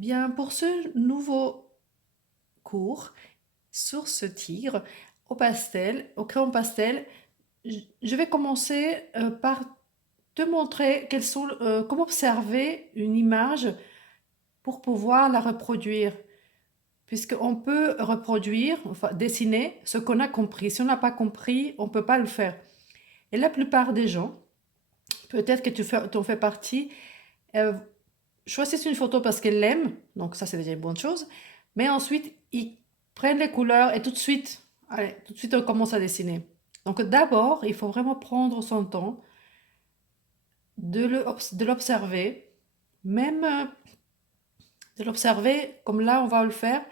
Bien, pour ce nouveau cours sur ce tigre au pastel, au crayon pastel, je vais commencer par te montrer comment observer une image pour pouvoir la reproduire. Puisqu'on peut reproduire, enfin dessiner ce qu'on a compris. Si on n'a pas compris, on ne peut pas le faire. Et la plupart des gens, peut-être que tu en fais partie, euh, choisissent une photo parce qu'ils l'aiment, donc ça c'est déjà une bonne chose, mais ensuite ils prennent les couleurs et tout de suite, allez, tout de suite on commence à dessiner. Donc d'abord, il faut vraiment prendre son temps de l'observer, même de l'observer comme là on va le faire,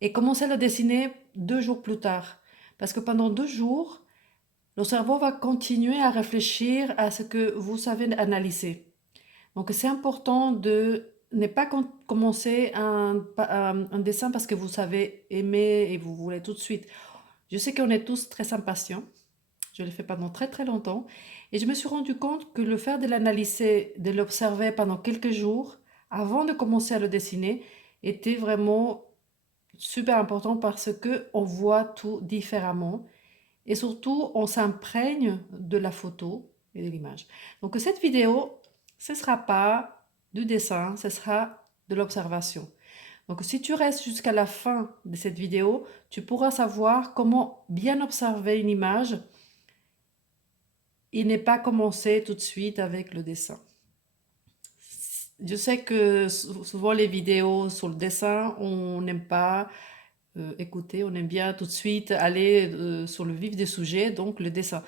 et commencer à le dessiner 2 jours plus tard. Parce que pendant 2 jours, le cerveau va continuer à réfléchir à ce que vous savez analyser. Donc c'est important de ne pas commencer un dessin parce que vous savez aimer et vous voulez tout de suite. Je sais qu'on est tous très impatients. Je l'ai fait pendant très très longtemps. Et je me suis rendu compte que le faire de l'analyser, de l'observer pendant quelques jours, avant de commencer à le dessiner, était vraiment super important parce que on voit tout différemment. Et surtout, on s'imprègne de la photo et de l'image. Donc cette vidéo, ce ne sera pas du dessin, ce sera de l'observation. Donc si tu restes jusqu'à la fin de cette vidéo, tu pourras savoir comment bien observer une image et ne pas commencer tout de suite avec le dessin. Je sais que souvent les vidéos sur le dessin, on n'aime pas écouter, on aime bien tout de suite aller sur le vif des sujets, donc le dessin.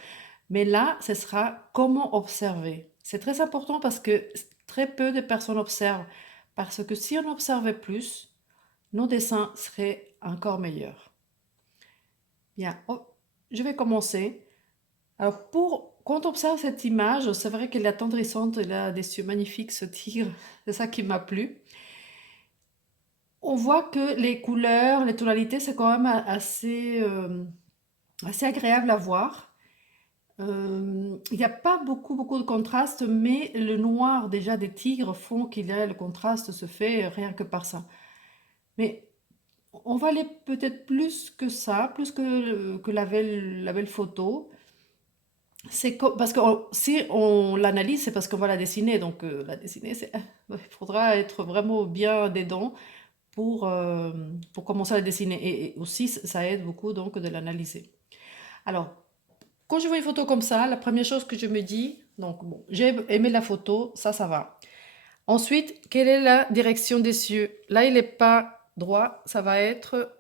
Mais là, ce sera comment observer. C'est très important parce que très peu de personnes observent. Parce que si on observait plus, nos dessins seraient encore meilleurs. Bien, je vais commencer. Alors, quand on observe cette image, c'est vrai qu'elle est attendrissante, elle a des yeux magnifiques, ce tigre. C'est ça qui m'a plu. On voit que les couleurs, les tonalités, c'est quand même assez agréable à voir. Il n'y a pas beaucoup de contraste, mais le noir déjà des tigres font le contraste se fait rien que par ça. Mais on va aller peut-être plus que ça, plus que la belle photo. Parce que si on l'analyse, c'est parce qu'on va la dessiner. Donc la dessiner, il faudra être vraiment bien dedans pour commencer à la dessiner. Et aussi, ça aide beaucoup donc de l'analyser. Alors, quand je vois une photo comme ça, la première chose que je me dis, donc bon, j'ai aimé la photo, ça va. Ensuite, quelle est la direction des yeux? Là, il n'est pas droit, ça va être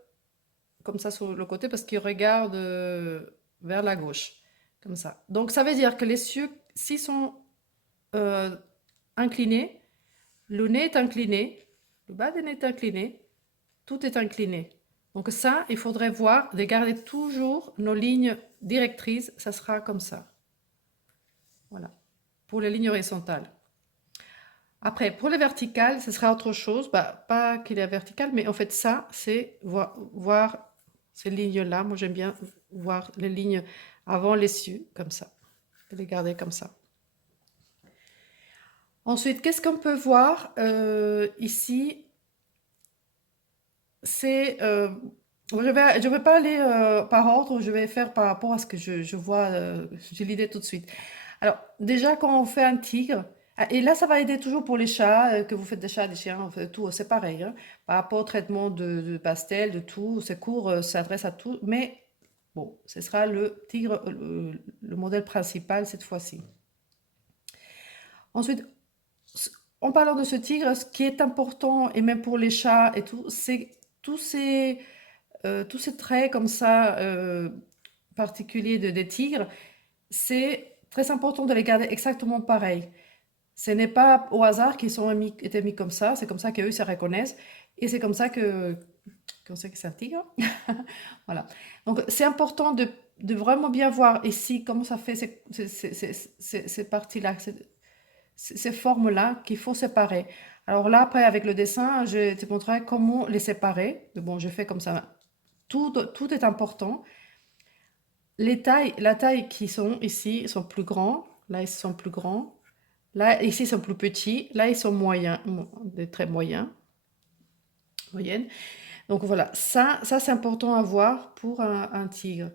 comme ça sur le côté parce qu'il regarde vers la gauche, comme ça. Donc, ça veut dire que les yeux, s'ils sont euh, inclinés, le nez est incliné, le bas du nez est incliné, tout est incliné. Donc ça, il faudrait voir, de garder toujours nos lignes directrices, ça sera comme ça. Voilà, pour les lignes horizontales. Après, pour les verticales, ce sera autre chose. Bah, pas qu'il est vertical, mais en fait, ça, c'est voir ces lignes-là. Moi, j'aime bien voir les lignes avant les yeux, comme ça. Et les garder comme ça. Ensuite, qu'est-ce qu'on peut voir ici? C'est... je vais pas aller par ordre, je vais faire par rapport à ce que je vois, j'ai l'idée tout de suite. Alors, déjà, quand on fait un tigre, et là, ça va aider toujours pour les chats, que vous faites des chats, des chiens, en fait, tout, c'est pareil, hein. Par rapport au traitement de pastel, de tout, ces cours s'adressent à tout, mais bon, ce sera le tigre, le modèle principal cette fois-ci. Ensuite, en parlant de ce tigre, ce qui est important, et même pour les chats et tout, c'est tous tous ces traits comme ça particuliers des tigres, c'est très important de les garder exactement pareil. Ce n'est pas au hasard qu'ils été mis comme ça, c'est comme ça qu'eux se reconnaissent et c'est comme ça qu'on sait que c'est un tigre. Voilà. Donc c'est important de vraiment bien voir ici comment ça fait ces parties-là, ces formes-là qu'il faut séparer. Alors là, après, avec le dessin, je te montrerai comment les séparer. Mais bon, je fais comme ça. Tout est important. La taille qui sont ici sont plus grands. Là, ils sont plus grands. Là, ici, ils sont plus petits. Là, ils sont moyens, des très moyens. moyenne. Donc voilà, ça c'est important à voir pour un tigre.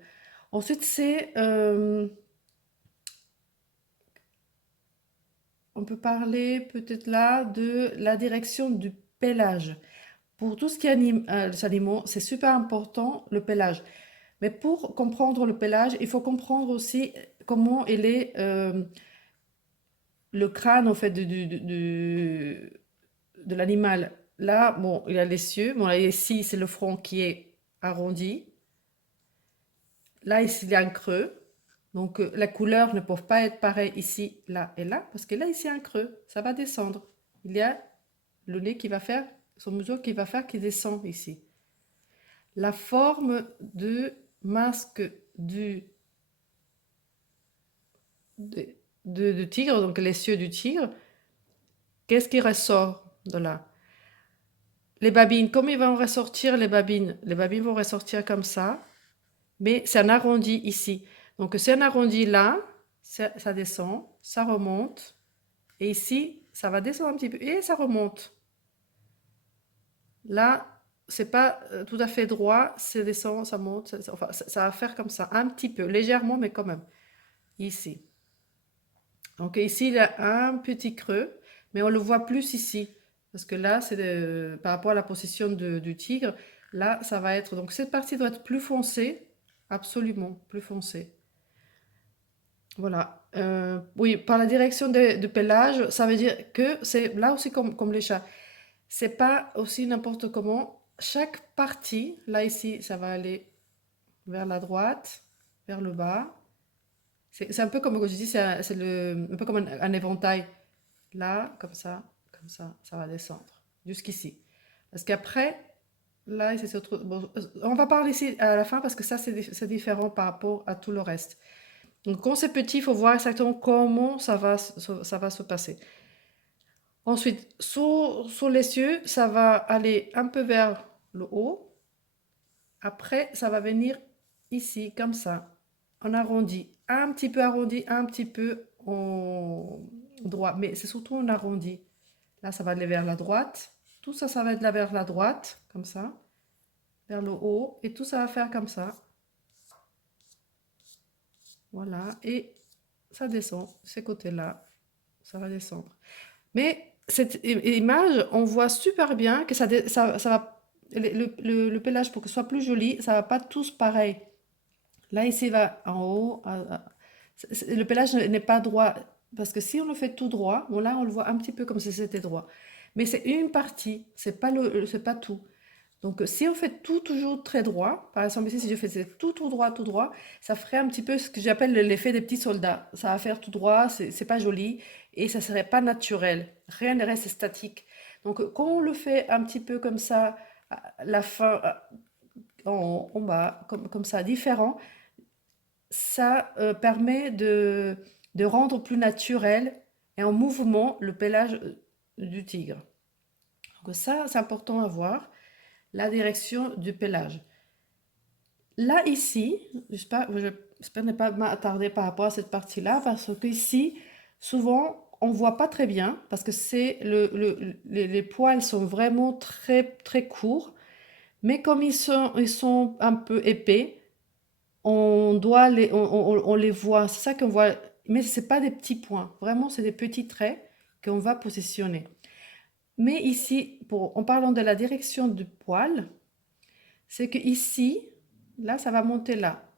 Ensuite, on peut parler peut-être là de la direction du pelage. Pour tout ce qui est les animaux, c'est super important le pelage. Mais pour comprendre le pelage, il faut comprendre aussi comment il est le crâne en fait de l'animal. Là, bon, il a les yeux. Bon, là, ici, c'est le front qui est arrondi. Là, ici, il y a un creux. Donc, la couleur ne peut pas être pareille ici, là et là, parce que là, ici, il y a un creux. Ça va descendre. Il y a le nez qui va faire, son museau qui va faire qui descend ici. La forme du masque de, du tigre, donc les yeux du tigre, qu'est-ce qui ressort de là? Les babines, comme ils vont ressortir les babines vont ressortir comme ça, mais c'est un arrondi ici. Donc c'est un arrondi là, ça descend, ça remonte, et ici, ça va descendre un petit peu, et ça remonte. Là, c'est pas tout à fait droit, ça descend, ça monte, enfin, ça va faire comme ça, un petit peu, légèrement, mais quand même, ici. Donc ici, il y a un petit creux, mais on le voit plus ici. Parce que là, par rapport à la position du tigre, là, ça va être... Donc cette partie doit être plus foncée, absolument, plus foncée. Voilà. Oui, par la direction de pelage, ça veut dire que c'est là aussi comme les chats. C'est pas aussi n'importe comment. Chaque partie, là ici, ça va aller vers la droite, vers le bas. C'est un peu comme, je dis, un peu comme un éventail. Là, ça va descendre jusqu'ici. Parce qu'après, là, c'est autre... bon, on va parler ici à la fin parce que ça, c'est différent par rapport à tout le reste. Donc, quand c'est petit, il faut voir exactement comment ça va se passer. Ensuite, sur les yeux, ça va aller un peu vers le haut. Après, ça va venir ici, comme ça, en arrondi. Un petit peu arrondi, un petit peu en droit. Mais c'est surtout en arrondi. Là, ça va aller vers la droite. Tout ça, ça va être là vers la droite, comme ça, vers le haut. Et tout ça va faire comme ça. Voilà. Et ça descend. Ces côtés-là, ça va descendre. Mais cette image, on voit super bien que ça va... Le pelage, pour que ce soit plus joli, ça va pas tous pareil. Là, ici, va en haut. Le pelage n'est pas droit. Parce que si on le fait tout droit, bon là, on le voit un petit peu comme si c'était droit. Mais c'est une partie, c'est pas tout. Donc, si on fait tout toujours très droit, par exemple ici, si je faisais tout droit, ça ferait un petit peu ce que j'appelle l'effet des petits soldats. Ça va faire tout droit, c'est pas joli et ça serait pas naturel. Rien ne reste statique. Donc, quand on le fait un petit peu comme ça, à la fin, en bas, comme ça, différent, ça permet de rendre plus naturel et en mouvement le pelage du tigre. Donc, ça, c'est important à voir la direction du pelage. Là, ici, j'espère ne pas m'attarder par rapport à cette partie-là, parce que ici, souvent, on voit pas très bien, parce que les poils sont vraiment très, très courts, mais comme ils sont un peu épais, on les voit, c'est ça qu'on voit, mais c'est pas des petits points, vraiment, c'est des petits traits qu'on va positionner. Mais ici, en parlant de la direction du poil, c'est que ici, là, ça va monter là.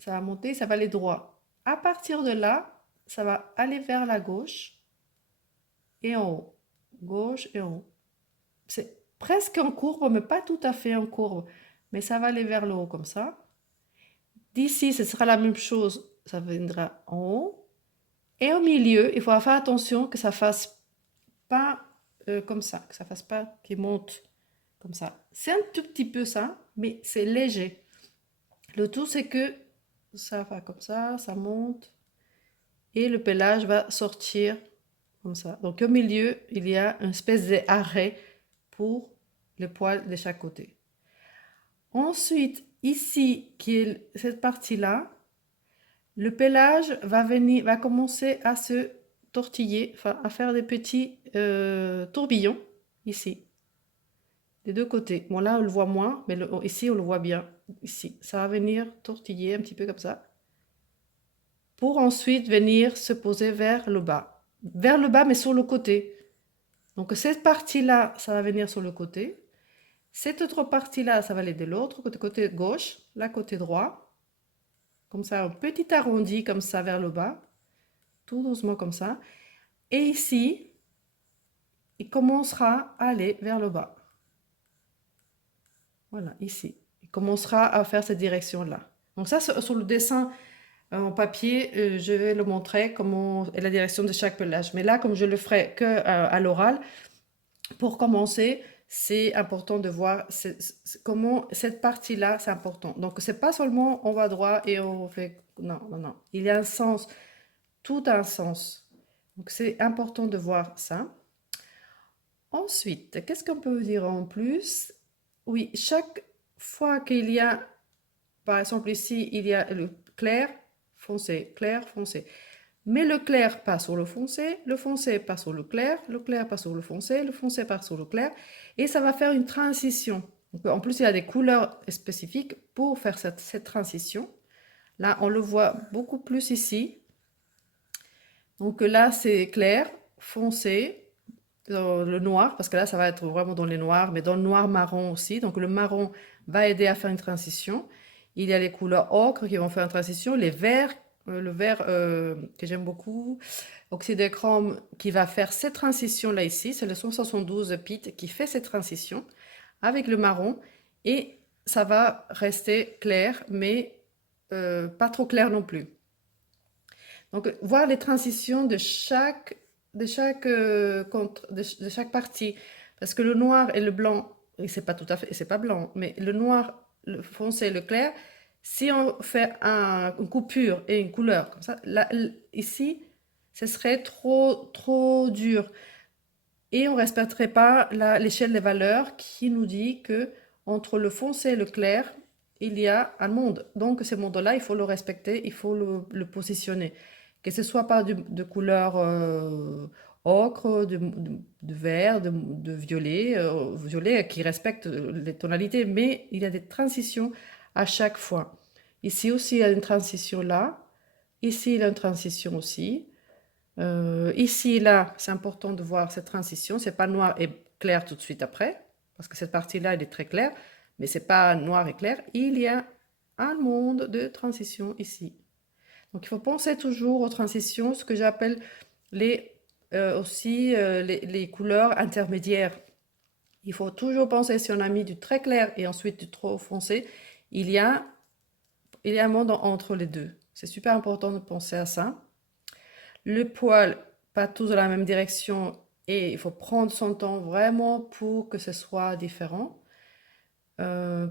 Ça va monter, ça va aller droit. À partir de là, ça va aller vers la gauche et en haut. Gauche et en haut. C'est presque en courbe, mais pas tout à fait en courbe. Mais ça va aller vers le haut comme ça. D'ici, ce sera la même chose. Ça viendra en haut. Et au milieu, il faudra faire attention que ça fasse pas comme ça, que ça fasse pas qu'il monte comme ça. C'est un tout petit peu ça, mais c'est léger. Le tout, c'est que ça va comme ça monte, et le pelage va sortir comme ça. Donc au milieu, il y a une espèce d'arrêt pour les poils de chaque côté. Ensuite, ici, qui est cette partie-là, le pelage va commencer à se tortiller, enfin à faire des petits tourbillons ici. des deux côtés. Bon, là, on le voit moins, mais ici, on le voit bien. Ici, ça va venir tortiller un petit peu comme ça, pour ensuite venir se poser vers le bas. Vers le bas, mais sur le côté. Donc, cette partie-là, ça va venir sur le côté. Cette autre partie-là, ça va aller de l'autre côté, côté gauche, là, côté droit. Comme ça, un petit arrondi comme ça vers le bas. Tout doucement comme ça. Et ici, il commencera à aller vers le bas. Voilà, ici. Il commencera à faire cette direction-là. Donc ça, sur le dessin en papier, je vais le montrer comment est la direction de chaque pelage. Mais là, comme je le ferai que à l'oral, pour commencer, c'est important de voir comment cette partie-là, c'est important. Donc, c'est pas seulement on va droit et on fait... Non, non, non. Il y a un sens, tout a un sens. Donc, c'est important de voir ça. Ensuite, qu'est-ce qu'on peut dire en plus? Oui, chaque fois qu'il y a, par exemple ici, il y a le clair, foncé. Mais le clair passe sur le foncé passe sur le clair passe sur le foncé passe sur le clair, et ça va faire une transition. Donc, en plus, il y a des couleurs spécifiques pour faire cette transition. Là, on le voit beaucoup plus ici. Donc là, c'est clair, foncé, dans le noir, parce que là, ça va être vraiment dans les noirs, mais dans le noir marron aussi. Donc le marron va aider à faire une transition. Il y a les couleurs ocre qui vont faire une transition, les verts, le vert que j'aime beaucoup, oxydéchrome qui va faire cette transition là ici, c'est le 172 pit qui fait cette transition avec le marron, et ça va rester clair, mais pas trop clair non plus. Donc, voir les transitions de chaque partie. Parce que le noir et le blanc, et c'est pas tout à fait, c'est pas blanc, mais le noir, le foncé et le clair, si on fait une coupure et une couleur comme ça, là, ici, ce serait trop dur. Et on ne respecterait pas l'échelle des valeurs qui nous dit que entre le foncé et le clair, il y a un monde. Donc, ce monde-là, il faut le respecter, il faut le positionner. Que ce soit pas de couleur ocre, de vert, de violet, violet qui respecte les tonalités, mais il y a des transitions à chaque fois. Ici aussi, il y a une transition là. Ici, il y a une transition aussi. Ici, là, c'est important de voir cette transition. C'est pas noir et clair tout de suite après, parce que cette partie-là, elle est très claire, mais c'est pas noir et clair. Il y a un monde de transition ici. Donc, il faut penser toujours aux transitions, ce que j'appelle aussi les couleurs intermédiaires. Il faut toujours penser, si on a mis du très clair et ensuite du trop foncé, il y a, il y a un monde entre les deux. C'est super important de penser à ça. Le poil, pas tous dans la même direction, et il faut prendre son temps vraiment pour que ce soit différent.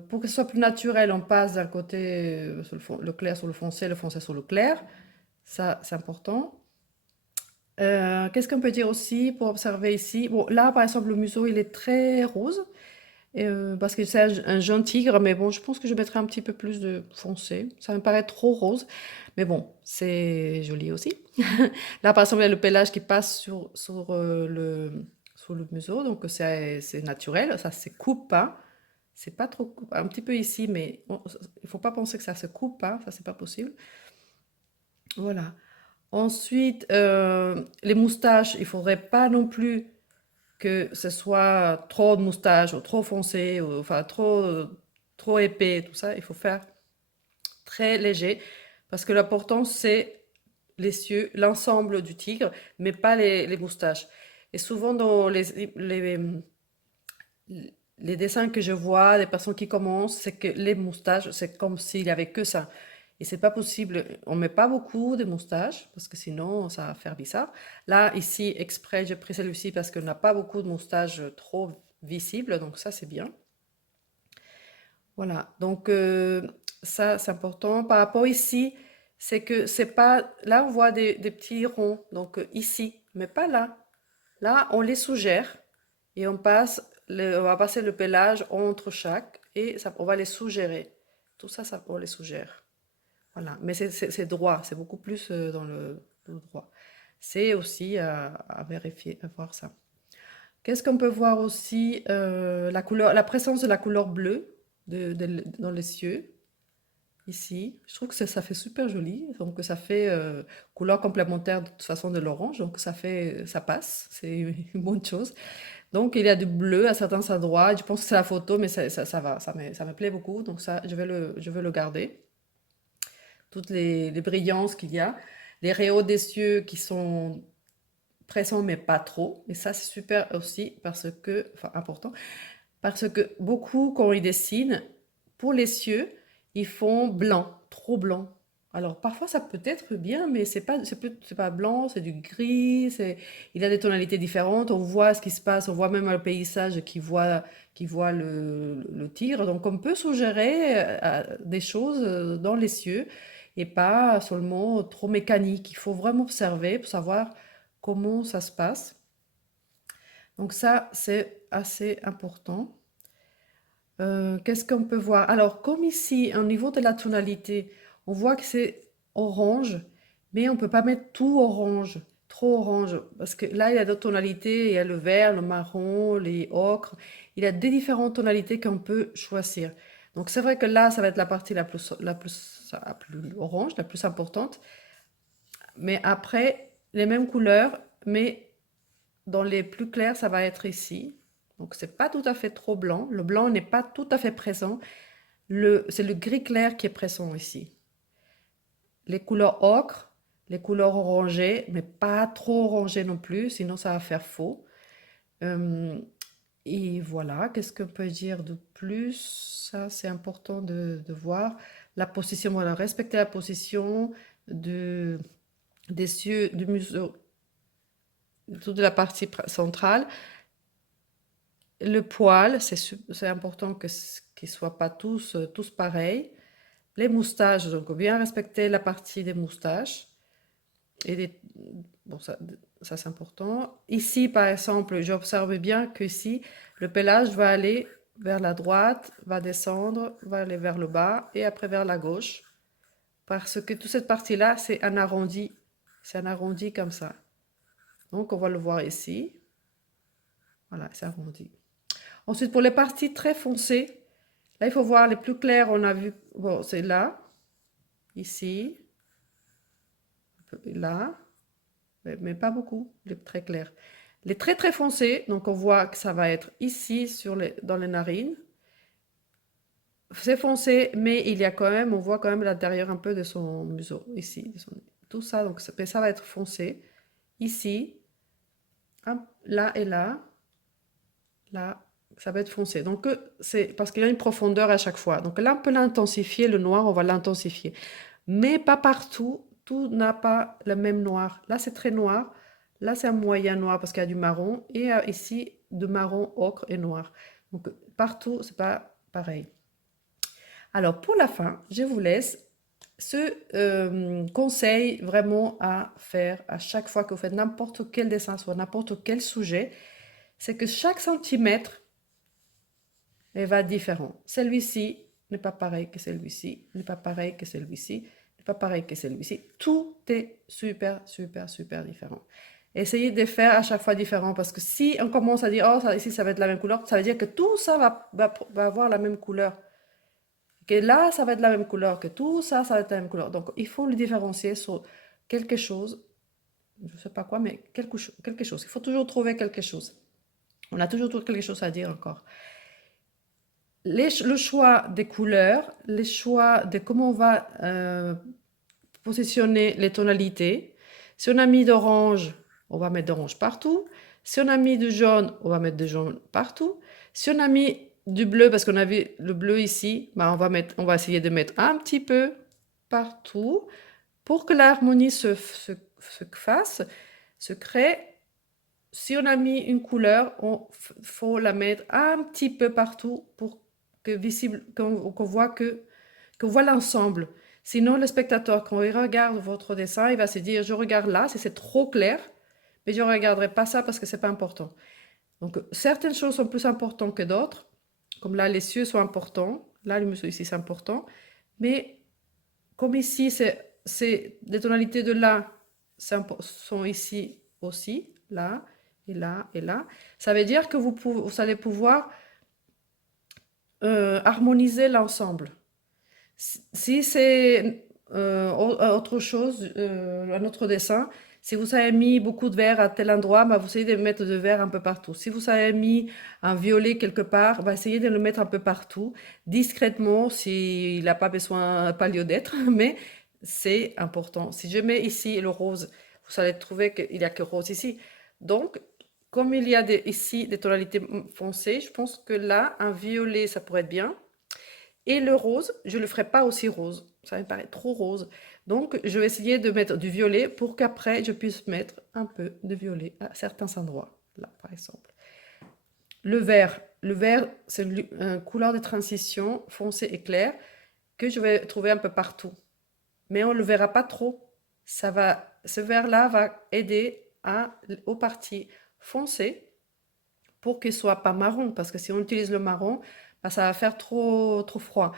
Pour que ce soit plus naturel, on passe d'un côté sur le clair sur le foncé sur le clair. Ça, c'est important. Qu'est-ce qu'on peut dire aussi pour observer ici? Bon, là, par exemple, le museau, il est très rose, parce que c'est un jeune tigre, mais bon, je pense que je mettrai un petit peu plus de foncé. Ça me paraît trop rose, mais bon, c'est joli aussi. Là, par exemple, il y a le pelage qui passe sur le museau, donc c'est naturel, ça se coupe pas. C'est pas trop, un petit peu ici, mais il faut pas penser que ça se coupe pas, ça c'est pas possible. Voilà. Ensuite, les moustaches, il faudrait pas non plus que ce soit trop de moustaches ou trop foncé, ou, enfin trop épais, tout ça. Il faut faire très léger, parce que l'important c'est les cieux, l'ensemble du tigre, mais pas les moustaches. Et souvent dans les dessins que je vois des personnes qui commencent, c'est que les moustaches, c'est comme s'il y avait que ça. Et c'est pas possible. On met pas beaucoup de moustaches parce que sinon ça va faire bizarre. Là, ici, exprès, j'ai pris celui-ci parce qu'on n'a pas beaucoup de moustaches trop visibles, donc ça c'est bien. Voilà. Donc ça c'est important. Par rapport ici, c'est que c'est pas. Là, on voit des petits ronds. Donc ici, mais pas là. Là, on les suggère et on va passer le pelage entre chaque, et ça, on va les suggérer. Tout ça, on les suggère. Voilà. Mais c'est droit, c'est beaucoup plus dans le droit. C'est aussi à vérifier, à voir ça. Qu'est-ce qu'on peut voir aussi? La couleur, la présence de la couleur bleue dans les cieux, ici. Je trouve que ça fait super joli. Donc, ça fait couleur complémentaire de toute façon de l'orange. Donc, ça passe. C'est une bonne chose. Donc, il y a du bleu à certains endroits. Je pense que c'est la photo, mais ça va. Ça me plaît beaucoup. Donc, ça, je vais le garder. Toutes les brillances qu'il y a. Les rayons des cieux qui sont pressants, mais pas trop. Et ça, c'est super aussi parce que, enfin, important. Parce que beaucoup, quand ils dessinent, pour les cieux, ils font blanc, trop blanc. Alors parfois ça peut être bien, mais c'est pas blanc, c'est du gris, il a des tonalités différentes, on voit ce qui se passe, on voit même le paysage qui voit le tigre. Donc on peut suggérer des choses dans les cieux et pas seulement trop mécanique. Il faut vraiment observer pour savoir comment ça se passe. Donc ça, c'est assez important. Qu'est-ce qu'on peut voir? Alors, comme ici, au niveau de la tonalité, on voit que c'est orange, mais on peut pas mettre tout orange, trop orange, parce que là, il y a d'autres tonalités, il y a le vert, le marron, les ocres, il y a des différentes tonalités qu'on peut choisir. Donc, c'est vrai que là, ça va être la partie la plus orange, la plus importante, mais après, les mêmes couleurs, mais dans les plus clairs, ça va être ici. Donc, c'est pas tout à fait trop blanc. Le blanc n'est pas tout à fait présent. C'est le gris clair qui est présent ici. Les couleurs ocre, les couleurs orangées, mais pas trop orangées non plus, sinon ça va faire faux. Euh, et voilà, qu'est-ce qu'on peut dire de plus? Ça, c'est important de voir. La position, voilà, respecter la position des cieux, du museau, toute la partie centrale. Le poil, c'est important qu'ils ne soient pas tous pareils. Les moustaches, donc bien respecter la partie des moustaches. Et bon, ça c'est important. Ici, par exemple, j'observe bien que ici, le pelage va aller vers la droite, va descendre, va aller vers le bas et après vers la gauche. Parce que toute cette partie-là, c'est un arrondi. C'est un arrondi comme ça. Donc, on va le voir ici. Voilà, c'est arrondi. Ensuite, pour les parties très foncées, là, il faut voir les plus clairs. On a vu, bon, c'est là, ici, là, mais pas beaucoup, les très clairs. Les très très foncés, donc on voit que ça va être ici dans les narines. C'est foncé, mais il y a quand même, on voit quand même l'intérieur un peu de son museau, ici, tout ça, donc ça va être foncé. Ici, là et là, là, ça va être foncé. Donc c'est parce qu'il y a une profondeur à chaque fois. Donc là, on peut l'intensifier, le noir, on va l'intensifier. Mais pas partout, tout n'a pas le même noir. Là, c'est très noir. Là, c'est un moyen noir parce qu'il y a du marron. Et ici, de marron, ocre et noir. Donc, partout, c'est pas pareil. Alors, pour la fin, je vous laisse ce conseil vraiment à faire à chaque fois que vous faites n'importe quel dessin, soit n'importe quel sujet. C'est que chaque centimètre va différent. Celui-ci n'est pas pareil que celui-ci, n'est pas pareil que celui-ci, n'est pas pareil que celui-ci. Tout est super, super, super différent. Essayez de faire à chaque fois différent parce que si on commence à dire, oh, ça, ici, ça va être la même couleur, ça veut dire que tout ça va avoir la même couleur. Que là, ça va être la même couleur, que tout ça, ça va être la même couleur. Donc, il faut le différencier sur quelque chose, je ne sais pas quoi, mais quelque chose. Il faut toujours trouver quelque chose. On a toujours quelque chose à dire encore. Le choix des couleurs, les choix de comment on va positionner les tonalités. Si on a mis d'orange, on va mettre d'orange partout. Si on a mis de jaune, on va mettre de jaune partout. Si on a mis du bleu, parce qu'on a vu le bleu ici, bah on va essayer de mettre un petit peu partout pour que l'harmonie se fasse, se crée. Si on a mis une couleur, il faut la mettre un petit peu partout pour que visible, qu'on voit l'ensemble. Sinon, le spectateur, quand il regarde votre dessin, il va se dire, je regarde là, si c'est trop clair, mais je ne regarderai pas ça parce que c'est pas important. Donc, certaines choses sont plus importantes que d'autres. Comme là, les cieux sont importants. Là, le museau ici, c'est important. Mais comme ici, les tonalités de là sont ici aussi, là. et là, et là. Ça veut dire que vous allez pouvoir harmoniser l'ensemble. Si c'est autre chose, un autre dessin, si vous avez mis beaucoup de vert à tel endroit, bah, vous essayez de mettre de vert un peu partout. Si vous avez mis un violet quelque part, bah, essayez de le mettre un peu partout, discrètement, s'il n'a pas besoin, pas lieu d'être, mais c'est important. Si je mets ici le rose, vous allez trouver qu'il n'y a que rose ici. Donc, comme il y a ici des tonalités foncées, je pense que là, un violet, ça pourrait être bien. Et le rose, je ne le ferai pas aussi rose. Ça me paraît trop rose. Donc, je vais essayer de mettre du violet pour qu'après, je puisse mettre un peu de violet à certains endroits. Là, par exemple. Le vert, c'est une couleur de transition foncé et clair que je vais trouver un peu partout. Mais on ne le verra pas trop. Ce vert-là va aider aux parties foncées pour qu'il ne soit pas marron. Parce que si on utilise le marron, bah, ça va faire trop froid.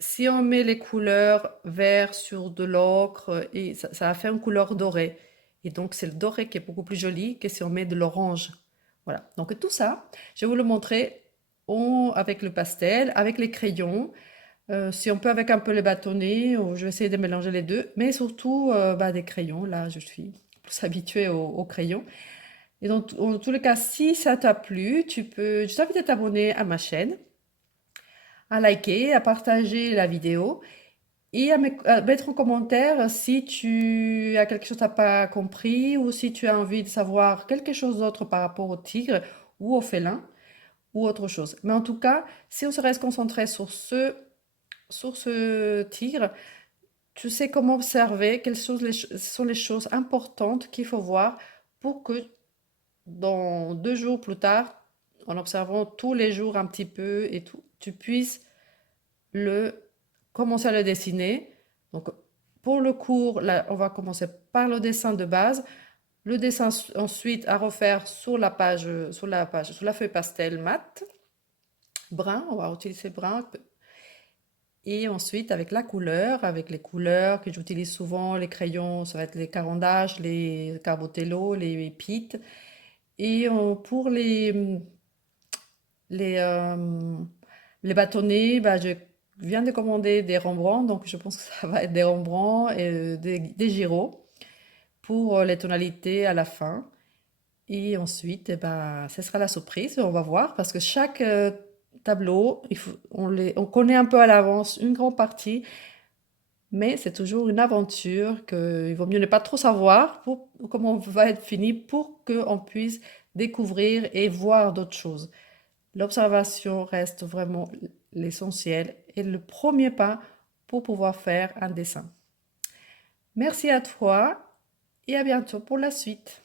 Si on met les couleurs vert sur de l'ocre, et ça va faire une couleur dorée. Et donc, c'est le doré qui est beaucoup plus joli que si on met de l'orange. Voilà. Donc, tout ça, je vais vous le montrer avec le pastel, avec les crayons. Si on peut avec un peu les bâtonnets, ou je vais essayer de mélanger les deux. Mais surtout, bah, des crayons. Là, je suis plus habituée aux crayons. Et donc, en tous les cas, si ça t'a plu, je t'invite à t'abonner à ma chaîne, à liker, à partager la vidéo et à mettre en commentaire si tu as quelque chose que tu n'as pas compris ou si tu as envie de savoir quelque chose d'autre par rapport au tigre ou au félin ou autre chose. Mais en tout cas, si on se reste concentré sur ce tigre, tu sais comment observer, sont les choses importantes qu'il faut voir pour que dans 2 jours plus tard, en observant tous les jours un petit peu et tout, tu puisses commencer à le dessiner. Donc, pour le cours, là, on va commencer par le dessin de base. Le dessin ensuite à refaire sur la feuille pastel mat, brun, on va utiliser brun. Et ensuite, avec la couleur, avec les couleurs que j'utilise souvent, les crayons, ça va être les carandages, les carbotello, les pites. Et pour les, euh, les bâtonnets, bah, je viens de commander des Rembrandt, donc je pense que ça va être des Rembrandt et des Giraud pour les tonalités à la fin. Et ensuite, eh ben, ce sera la surprise, on va voir, parce que chaque tableau, on connaît un peu à l'avance une grande partie, mais c'est toujours une aventure qu'il vaut mieux ne pas trop savoir comment va être fini pour qu'on puisse découvrir et voir d'autres choses. L'observation reste vraiment l'essentiel et le premier pas pour pouvoir faire un dessin. Merci à toi et à bientôt pour la suite.